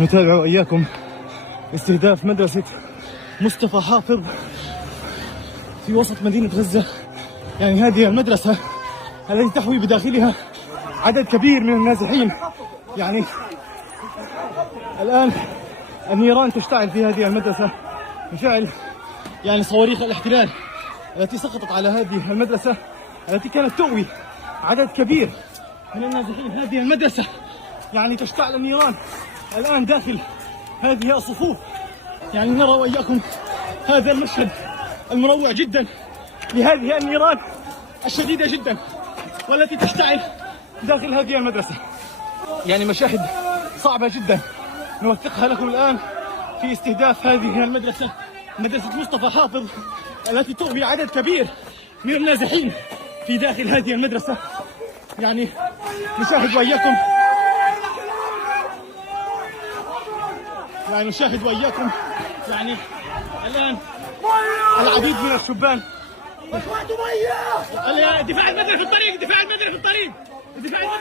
نتابع وإياكم استهداف مدرسة مصطفى حافظ في وسط مدينة غزة. يعني هذه المدرسة التي تحوي بداخلها عدد كبير من النازحين. يعني الآن النيران تشتعل في هذه المدرسة بفعل يعني صواريخ الاحتلال التي سقطت على هذه المدرسة التي كانت تؤوي عدد كبير من النازحين. هذه المدرسة يعني تشتعل النيران الآن داخل هذه الصفوف. يعني نرى وإياكم هذا المشهد المروع جدا لهذه النيران الشديدة جدا والتي تشتعل داخل هذه المدرسة. يعني مشاهد صعبة جدا نوثقها لكم الآن في استهداف هذه المدرسة، مدرسة مصطفى حافظ التي تؤوي عدد كبير من النازحين في داخل هذه المدرسة. يعني نشاهد وإياكم يعني الآن العديد من الشبان. دفاع المدني في الطريق، دفاع المدني في الطريق، دفاع المدني